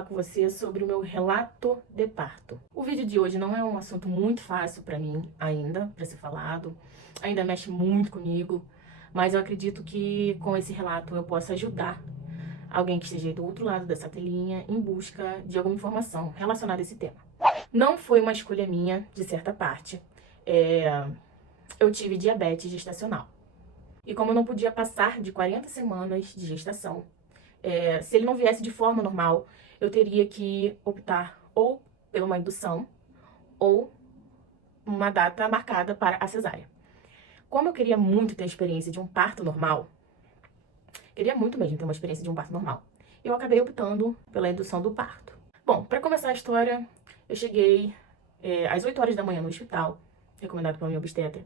falar com você sobre o meu relato de parto. O vídeo de hoje não é um assunto muito fácil para mim ainda, para ser falado. Ainda mexe muito comigo, mas eu acredito que com esse relato eu possa ajudar alguém que esteja do outro lado dessa telinha em busca de alguma informação relacionada a esse tema. Não foi uma escolha minha, de certa parte. Eu tive diabetes gestacional. E como eu não podia passar de 40 semanas de gestação, se ele não viesse de forma normal, eu teria que optar ou pela uma indução ou uma data marcada para a cesárea. Como eu queria muito ter a experiência de um parto normal, queria muito mesmo ter uma experiência de um parto normal, eu acabei optando pela indução do parto. Bom, para começar a história, eu cheguei às 8 horas da manhã no hospital, recomendado pela minha obstetra.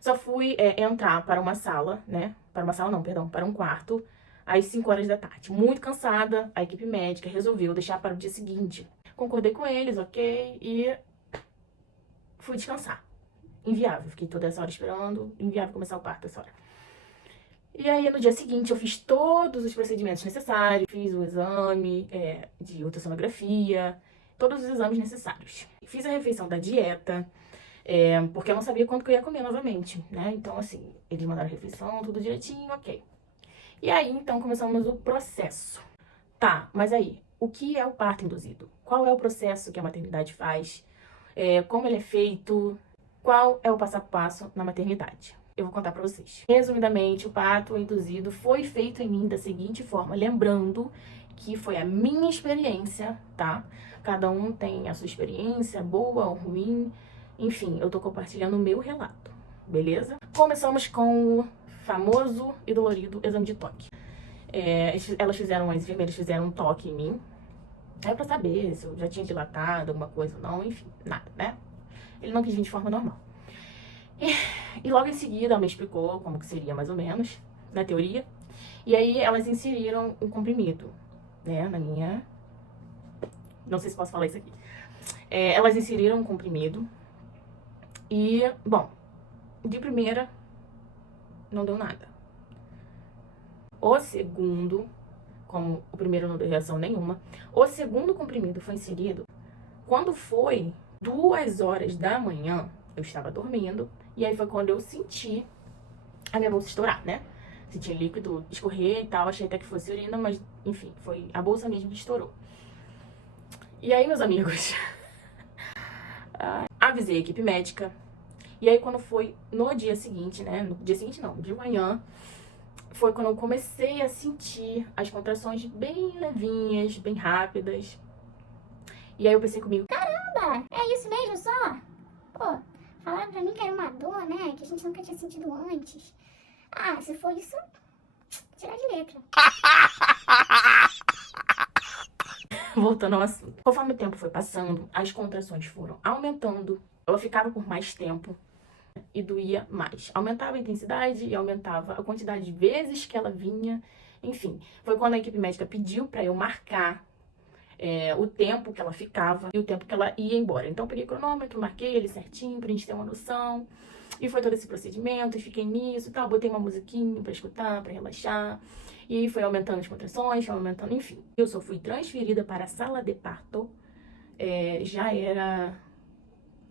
Só fui entrar para uma sala, né? Para um quarto, às 5 horas da tarde. Muito cansada, a equipe médica resolveu deixar para o dia seguinte. Concordei com eles, ok, e fui descansar. Inviável, fiquei toda essa hora esperando, inviável começar o parto essa hora. E aí, no dia seguinte, eu fiz todos os procedimentos necessários, fiz o exame de ultrassonografia, todos os exames necessários. Fiz a refeição da dieta, porque eu não sabia quanto que eu ia comer novamente, né? Então, assim, eles mandaram a refeição, tudo direitinho, ok. E aí, então, começamos o processo. Tá, mas aí, o que é o parto induzido? Qual é o processo que a maternidade faz? Como ele é feito? Qual é o passo a passo na maternidade? Eu vou contar pra vocês. Resumidamente, o parto induzido foi feito em mim da seguinte forma, lembrando que foi a minha experiência, tá? Cada um tem a sua experiência, boa ou ruim, enfim, eu tô compartilhando o meu relato, beleza? Começamos com o famoso e dolorido exame de toque. As enfermeiras fizeram um toque em mim, pra saber se eu já tinha dilatado alguma coisa ou não, enfim, nada, né? Ele não quis vir de forma normal. E logo em seguida ela me explicou como que seria mais ou menos, na teoria. E aí elas inseriram um comprimido, né, na minha... Não sei se posso falar isso aqui. Elas inseriram um comprimido e, bom, de primeira não deu nada. O segundo, como o primeiro não deu reação nenhuma, o segundo comprimido foi inserido quando foi 2 horas da manhã, eu estava dormindo, e aí foi quando eu senti a minha bolsa estourar, né? Senti líquido escorrer e tal, achei até que fosse urina, mas enfim, foi a bolsa mesmo que estourou. E aí, meus amigos, avisei a equipe médica, e aí quando foi no dia seguinte, né? No dia seguinte não, de manhã, foi quando eu comecei a sentir as contrações bem levinhas, bem rápidas. E aí eu pensei comigo, caramba, é isso mesmo só? Pô, falaram pra mim que era uma dor, né? Que a gente nunca tinha sentido antes. Ah, se for isso, tirar de letra. voltando ao assunto. Conforme o tempo foi passando, as contrações foram aumentando. Ela ficava por mais tempo e doía mais. Aumentava a intensidade e aumentava a quantidade de vezes que ela vinha. Enfim, foi quando a equipe médica pediu pra eu marcar o tempo que ela ficava e o tempo que ela ia embora. Então eu peguei o cronômetro, marquei ele certinho pra gente ter uma noção. E foi todo esse procedimento, e fiquei nisso, tal, botei uma musiquinha pra escutar, pra relaxar. E aí foi aumentando as contrações, foi aumentando, enfim. Eu só fui transferida para a sala de parto, já era,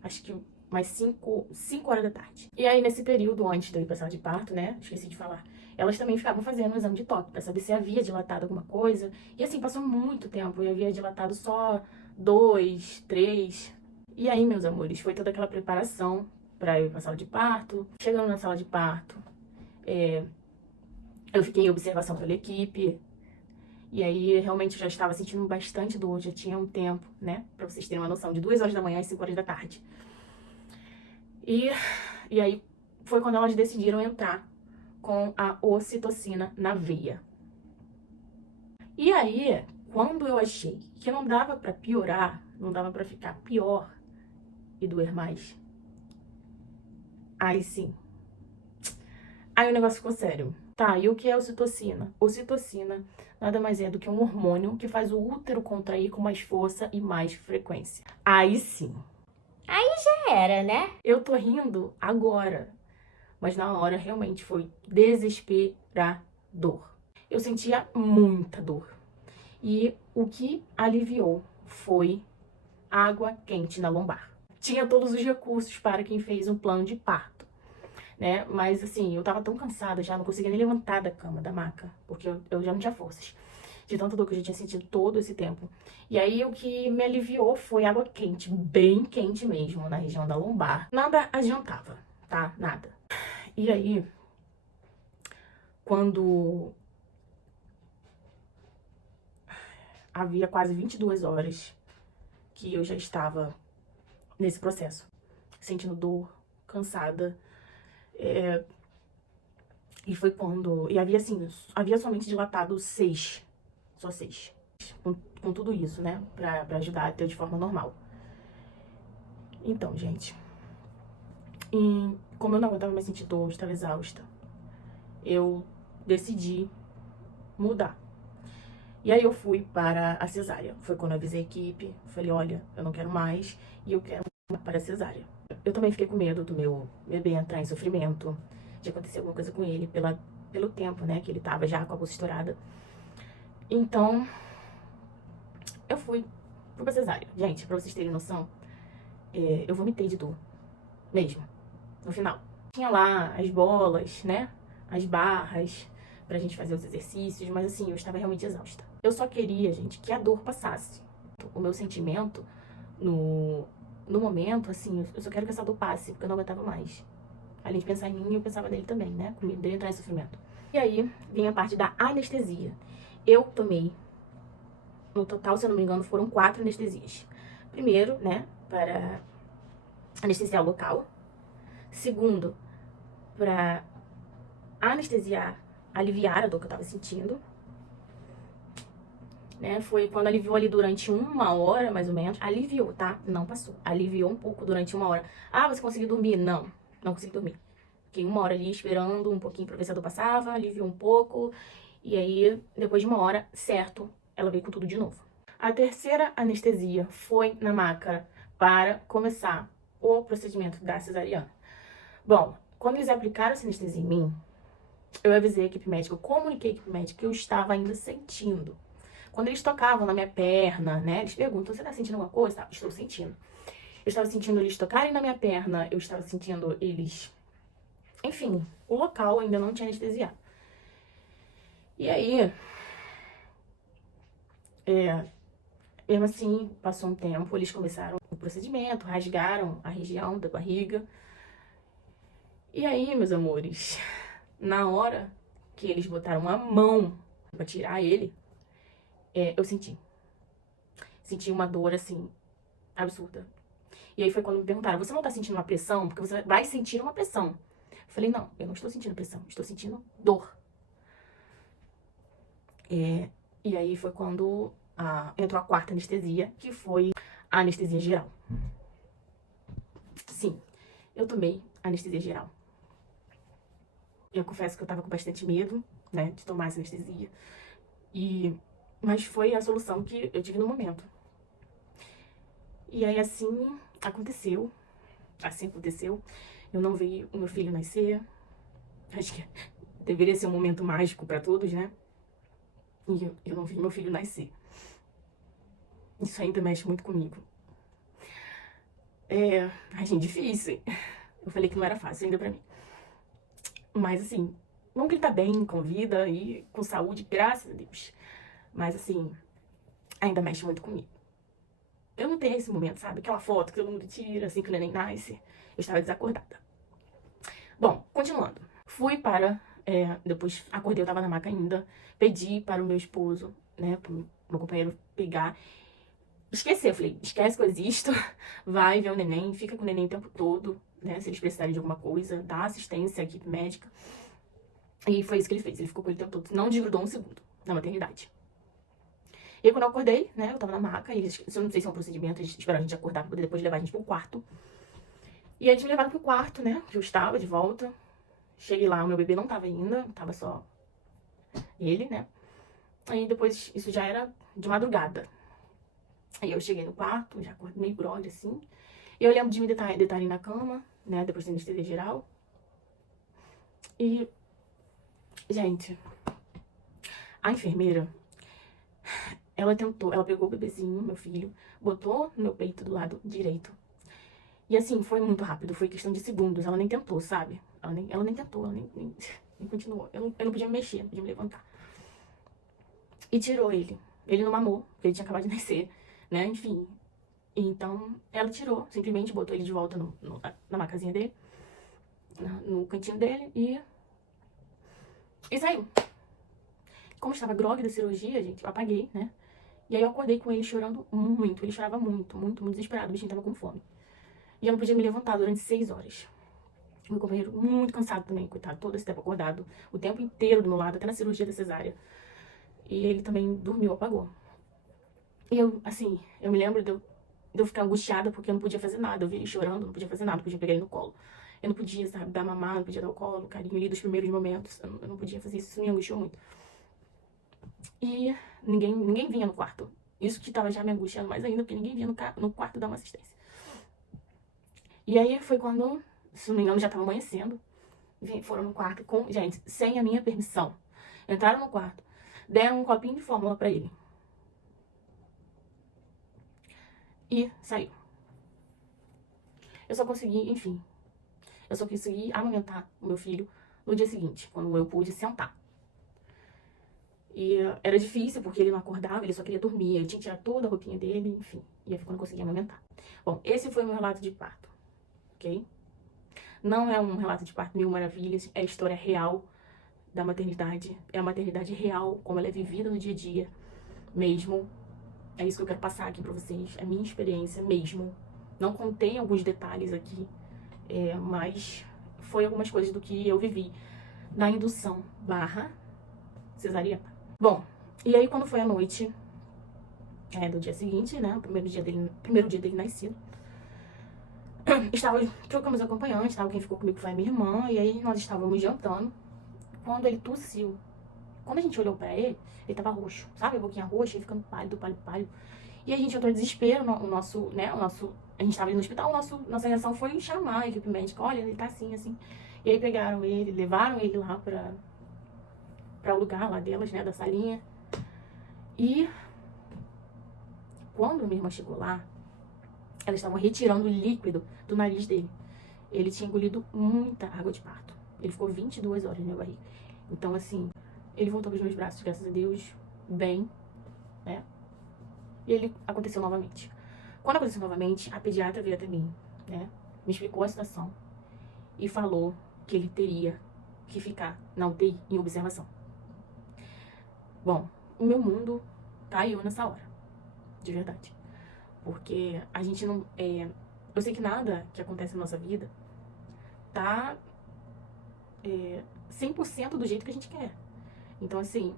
acho que umas 5 horas da tarde. E aí nesse período, antes de eu ir pra sala de parto, né, esqueci de falar, elas também ficavam fazendo um exame de toque pra saber se havia dilatado alguma coisa. E assim, passou muito tempo, eu havia dilatado só 2, 3. E aí, meus amores, foi toda aquela preparação pra eu ir pra sala de parto. Chegando na sala de parto, eu fiquei em observação pela equipe. E aí, realmente, eu já estava sentindo bastante dor, já tinha um tempo, né? Pra vocês terem uma noção, de 2 horas da manhã às 5 horas da tarde. E aí, foi quando elas decidiram entrar com a ocitocina na veia. E aí, quando eu achei que não dava pra piorar, não dava pra ficar pior e doer mais, aí sim. Aí o negócio ficou sério. Tá, e o que é ocitocina? Ocitocina nada mais é do que um hormônio que faz o útero contrair com mais força e mais frequência. Aí sim. Aí já era, né? Eu tô rindo agora, mas na hora realmente foi desesperador. Eu sentia muita dor. E O que aliviou foi água quente na lombar. Tinha todos os recursos para quem fez um plano de parto, né? Mas assim, eu tava tão cansada já, não conseguia nem levantar da cama, da maca, porque eu já não tinha forças, de tanto dor que eu já tinha sentido todo esse tempo. E aí o que me aliviou foi água quente, bem quente mesmo, na região da lombar. Nada adiantava, tá? Nada. E aí, quando havia quase 22 horas que eu já estava nesse processo, sentindo dor, cansada, e foi quando... E havia assim, havia somente dilatado 6, só 6, com tudo isso, né, pra ajudar a ter de forma normal. Então, gente, e como eu não aguentava mais sentir dor, estava exausta, eu decidi mudar. E aí eu fui para a cesárea. Foi quando eu avisei a equipe, falei, olha, eu não quero mais e eu quero mudar para a cesárea. Eu também fiquei com medo do meu bebê entrar em sofrimento, de acontecer alguma coisa com ele, pelo tempo, né, que ele tava já com a bolsa estourada. Então, eu fui pra cesárea. Gente, pra vocês terem noção, eu vomitei de dor, mesmo, no final. Tinha lá as bolas, né, as barras, pra gente fazer os exercícios, mas assim, eu estava realmente exausta. Eu só queria, gente, que a dor passasse. O meu sentimento no momento, assim, eu só quero que essa dor passe, porque eu não aguentava mais. Além de pensar em mim, eu pensava nele também, né, com medo dele entrar em sofrimento. E aí, vem a parte da anestesia. Eu tomei, no total, se eu não me engano, foram 4 anestesias. Primeiro, né, para anestesiar o local. Segundo, para anestesiar, aliviar a dor que eu tava sentindo. Né, foi quando aliviou ali durante 1 hora, mais ou menos. Aliviou, tá? Não passou. Aliviou um pouco durante 1 hora. Ah, você conseguiu dormir? Não, não consegui dormir. Fiquei 1 hora ali esperando um pouquinho pra ver se a dor passava, aliviou um pouco. E aí, depois de 1 hora, certo, ela veio com tudo de novo. A terceira anestesia foi na maca para começar o procedimento da cesariana. Bom, quando eles aplicaram essa anestesia em mim, eu avisei a equipe médica, eu comuniquei a equipe médica que eu estava ainda sentindo. Quando eles tocavam na minha perna, né, eles perguntam, você tá sentindo alguma coisa? Tá, estou sentindo. Eu estava sentindo eles tocarem na minha perna, eu estava sentindo eles... Enfim, o local ainda não tinha anestesiado. E aí, mesmo assim, passou um tempo, eles começaram o procedimento, rasgaram a região da barriga. E aí, meus amores, na hora que eles botaram a mão pra tirar ele, eu senti. Senti uma dor, assim, absurda. E aí foi quando me perguntaram, você não tá sentindo uma pressão? Porque você vai sentir uma pressão. Eu falei, não, eu não estou sentindo pressão, estou sentindo dor. E aí foi quando entrou a 4ª anestesia, que foi a anestesia geral. Sim, eu tomei anestesia geral. Eu confesso que eu tava com bastante medo, né, de tomar essa anestesia. Mas foi a solução que eu tive no momento. E aí assim aconteceu. Assim aconteceu. Eu não vi o meu filho nascer. Acho que deveria ser um momento mágico pra todos, né? E eu não vi meu filho nascer. Isso ainda mexe muito comigo. Ai, gente, difícil. Eu falei que não era fácil ainda pra mim. Mas assim, bom que ele tá bem, com vida e com saúde, graças a Deus. Mas assim, ainda mexe muito comigo. Eu não tenho esse momento, sabe? Aquela foto que todo mundo tira, assim, que o neném nasce. Eu estava desacordada. Bom, continuando. Fui para... depois acordei, eu tava na maca ainda. Pedi para o meu esposo, né, pro meu companheiro pegar. Esqueci, eu falei, esquece que eu existo. Vai ver o neném, fica com o neném o tempo todo, né? Se eles precisarem de alguma coisa, dá assistência à equipe médica. E foi isso que ele fez, ele ficou com ele o tempo todo. Não desgrudou um segundo na maternidade. E aí, quando eu acordei, né, eu tava na maca, e eles, eu não sei se é um procedimento, eles esperaram a gente acordar pra poder depois levar a gente pro quarto. E aí eles me levaram pro quarto, né, que eu estava de volta. Cheguei lá, o meu bebê não tava ainda, tava só ele, né. Aí depois, isso já era de madrugada. Aí eu cheguei no quarto, já acordei meio grog, assim. E eu lembro de me deitarem na cama, né, depois da anestesia geral. E, gente, a enfermeira, ela pegou o bebezinho, meu filho, botou no meu peito do lado direito. E assim, foi muito rápido, foi questão de segundos. Ela nem tentou, sabe? Ela nem tentou, nem continuou. Eu não podia me mexer, não podia me levantar. E tirou ele. Ele não mamou, porque ele tinha acabado de nascer, né? Enfim. Então, ela tirou, simplesmente botou ele de volta na macazinha dele, no cantinho dele e saiu. Como eu estava grogue da cirurgia, gente, eu apaguei, né? E aí eu acordei com ele chorando muito. Ele chorava muito, muito, muito desesperado. O bichinho tava com fome. E eu não podia me levantar durante 6 horas. Meu companheiro muito cansado também, coitado, todo esse tempo acordado, o tempo inteiro do meu lado, até na cirurgia da cesárea. E ele também dormiu, apagou. E eu, assim, eu me lembro de eu ficar angustiada porque eu não podia fazer nada. Eu vi ele chorando, não podia fazer nada, não podia pegar ele no colo. Eu não podia, sabe, dar mamar, não podia dar o colo, carinho ali dos primeiros momentos. Eu não podia fazer isso, isso me angustiou muito. E ninguém vinha no quarto. Isso que tava já me angustiando mais ainda, porque ninguém vinha no quarto dar uma assistência. E aí foi quando, se não me engano, já tava amanhecendo. Foram no quarto com, gente, sem a minha permissão. Entraram no quarto, deram um copinho de fórmula pra ele. E saiu. Eu só consegui, enfim, eu só consegui amamentar o meu filho no dia seguinte, quando eu pude sentar. E era difícil, porque ele não acordava, ele só queria dormir. Eu tinha que tirar toda a roupinha dele, enfim. E aí foi quando eu consegui amamentar. Bom, esse foi o meu relato de parto, ok? Não é um relato de parto mil maravilhas, é a história real da maternidade. É a maternidade real, como ela é vivida no dia a dia mesmo. É isso que eu quero passar aqui pra vocês, é a minha experiência mesmo. Não contei alguns detalhes aqui, mas foi algumas coisas do que eu vivi na indução / cesariana. Bom, e aí quando foi a noite do dia seguinte, né, o primeiro dia dele nascido, trocamos acompanhantes, quem ficou comigo foi a minha irmã, e aí nós estávamos jantando, quando ele tossiu. Quando a gente olhou pra ele tava roxo, sabe, a boquinha roxa, ele ficando pálido. E a gente entrou em desespero, a gente tava no hospital, nossa reação foi chamar a equipe médica, olha, ele tá assim. E aí pegaram ele, levaram ele lá pra o lugar lá delas, né, da salinha. E quando minha irmã chegou lá, elas estavam retirando o líquido do nariz dele. Ele tinha engolido muita água de parto. Ele ficou 22 horas na minha barriga. Então, assim, ele voltou pros meus braços, graças a Deus, bem, né? E ele aconteceu novamente. Quando aconteceu novamente, a pediatra veio até mim, né? Me explicou a situação e falou que ele teria que ficar na UTI em observação. Bom, o meu mundo caiu nessa hora, de verdade. Porque a gente não... eu sei que nada que acontece na nossa vida tá 100% do jeito que a gente quer. Então, assim,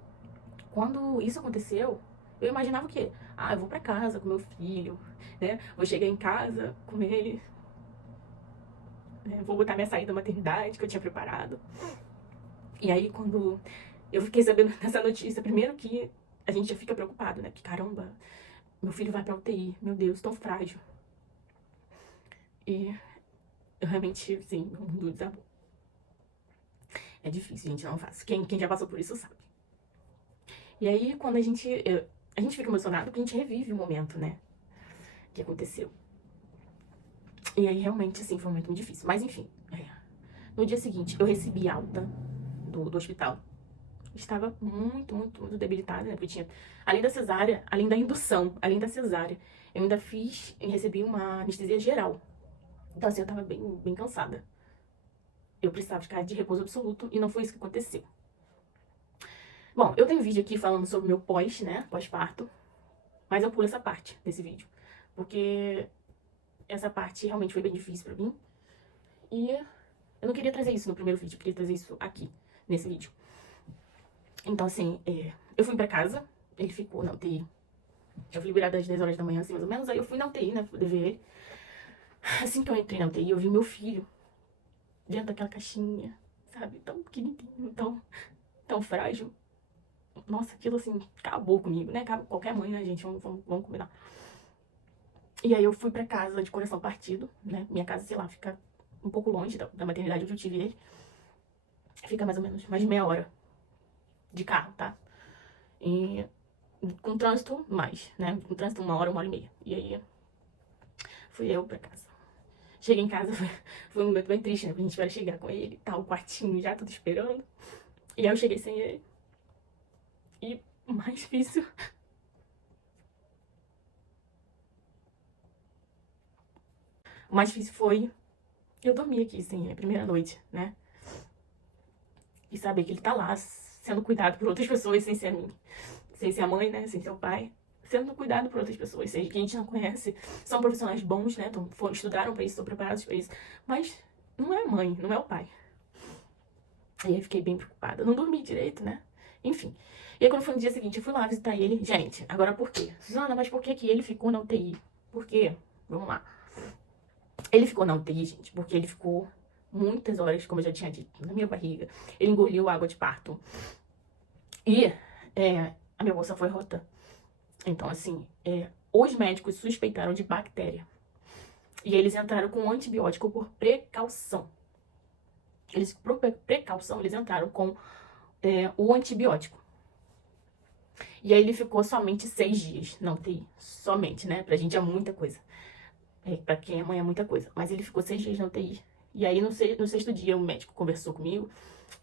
quando isso aconteceu, eu imaginava o quê? Ah, eu vou pra casa com meu filho, né? Vou chegar em casa com ele, né? Vou botar minha saída da maternidade que eu tinha preparado. E aí, quando eu fiquei sabendo dessa notícia, primeiro que a gente já fica preocupado, né? Porque, caramba, meu filho vai pra UTI, meu Deus, tão frágil. E eu realmente, sim, o mundo desabou. É difícil, gente, não é fácil. Quem já passou por isso sabe. E aí, quando a gente fica emocionado porque a gente revive o momento, né, que aconteceu. E aí, realmente, assim, foi um momento muito difícil. Mas, enfim, no dia seguinte, eu recebi alta do hospital. Estava muito, muito, muito debilitada, né, porque tinha, além da cesárea, além da indução, além da cesárea, eu ainda recebi uma anestesia geral. Então, assim, eu tava bem, bem cansada. Eu precisava ficar de repouso absoluto e não foi isso que aconteceu. Bom, eu tenho um vídeo aqui falando sobre o meu pós-parto, mas eu pulo essa parte desse vídeo, porque essa parte realmente foi bem difícil pra mim, e eu não queria trazer isso no primeiro vídeo, eu queria trazer isso aqui, nesse vídeo. Então, assim, eu fui pra casa, ele ficou na UTI, eu fui liberada às 10 horas da manhã, assim, mais ou menos, aí eu fui na UTI, né, poder ver ele. Assim que eu entrei na UTI, eu vi meu filho dentro daquela caixinha, sabe, tão pequenininho, tão frágil. Nossa, aquilo assim, acabou comigo, né? Acaba com qualquer mãe, né, gente? Vamos combinar. E aí eu fui pra casa de coração partido, né? Minha casa, sei lá, fica um pouco longe da maternidade onde eu tive ele. Fica mais ou menos mais de meia hora de carro, tá? E Com trânsito, mais, né? Com trânsito, 1 hora e meia. E aí, fui eu pra casa. Cheguei em casa, foi um momento bem triste, né? Porque a gente vai chegar com ele, tá o quartinho já, tudo esperando. E aí eu cheguei sem ele. E o mais difícil... O mais difícil foi eu dormir aqui, sem ele, a primeira noite, né? E saber que ele tá lá, sendo cuidado por outras pessoas, sem ser a mim. Sem ser a mãe, né? Sem ser o pai. Sendo cuidado por outras pessoas, seja que a gente não conhece, são profissionais bons, né? Então, estudaram pra isso, estão preparados pra isso. Mas não é a mãe, não é o pai. E aí eu fiquei bem preocupada. Não dormi direito, né? Enfim. E aí quando foi no dia seguinte, eu fui lá visitar ele. Gente, agora por quê? Suzana, mas por que que ele ficou na UTI? Por quê? Vamos lá. Ele ficou na UTI, gente, porque ele ficou muitas horas, como eu já tinha dito, na minha barriga. Ele engoliu água de parto. E a minha bolsa foi rota. Então, assim, os médicos suspeitaram de bactéria. E eles entraram com antibiótico por precaução. Por precaução, eles entraram com o antibiótico. E aí ele ficou somente 6 dias na UTI. Somente, né? Pra gente é muita coisa. Pra quem é mãe é muita coisa. Mas ele ficou 6 dias na UTI. E aí no 6º dia o médico conversou comigo.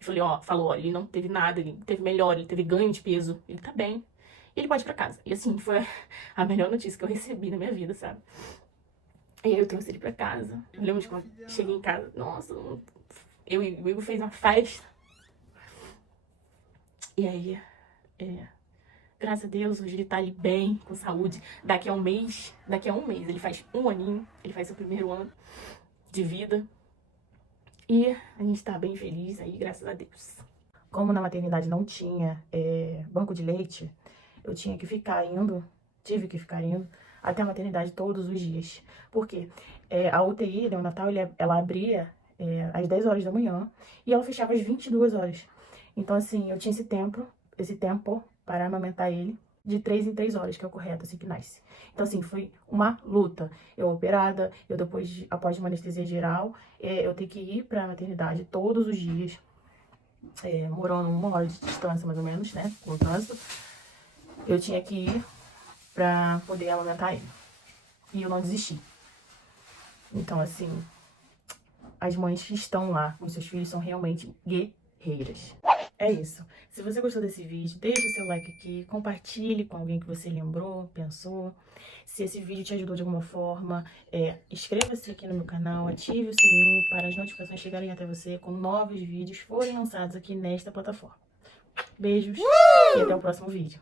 E falou, ele não teve nada, ele teve melhor, ele teve ganho de peso. Ele tá bem. E ele pode ir pra casa. E assim, foi a melhor notícia que eu recebi na minha vida, sabe? E aí eu trouxe ele pra casa. Eu lembro de quando cheguei em casa. Nossa, eu e o Igor fez uma festa. E aí, graças a Deus, hoje ele tá ali bem, com saúde. Daqui a um mês, ele faz 1 aninho, ele faz seu primeiro ano de vida. E a gente tá bem feliz aí, graças a Deus. Como na maternidade não tinha banco de leite, eu tive que ficar indo até a maternidade todos os dias. Por quê? A UTI, neonatal, ela abria às 10 horas da manhã e ela fechava às 22 horas. Então, assim, eu tinha esse tempo para amamentar ele de 3 em 3 horas, que é o correto, assim que nasce. Então, assim, foi uma luta. Eu operada, após uma anestesia geral, eu tenho que ir pra maternidade todos os dias, morando 1 hora de distância, mais ou menos, né, com o trânsito. Eu tinha que ir pra poder amamentar ele. E eu não desisti. Então, assim, as mães que estão lá com seus filhos são realmente guerreiras. É isso. Se você gostou desse vídeo, deixa o seu like aqui, compartilhe com alguém que você lembrou, pensou. Se esse vídeo te ajudou de alguma forma, inscreva-se aqui no meu canal, ative o sininho para as notificações chegarem até você quando novos vídeos forem lançados aqui nesta plataforma. Beijos e até o próximo vídeo.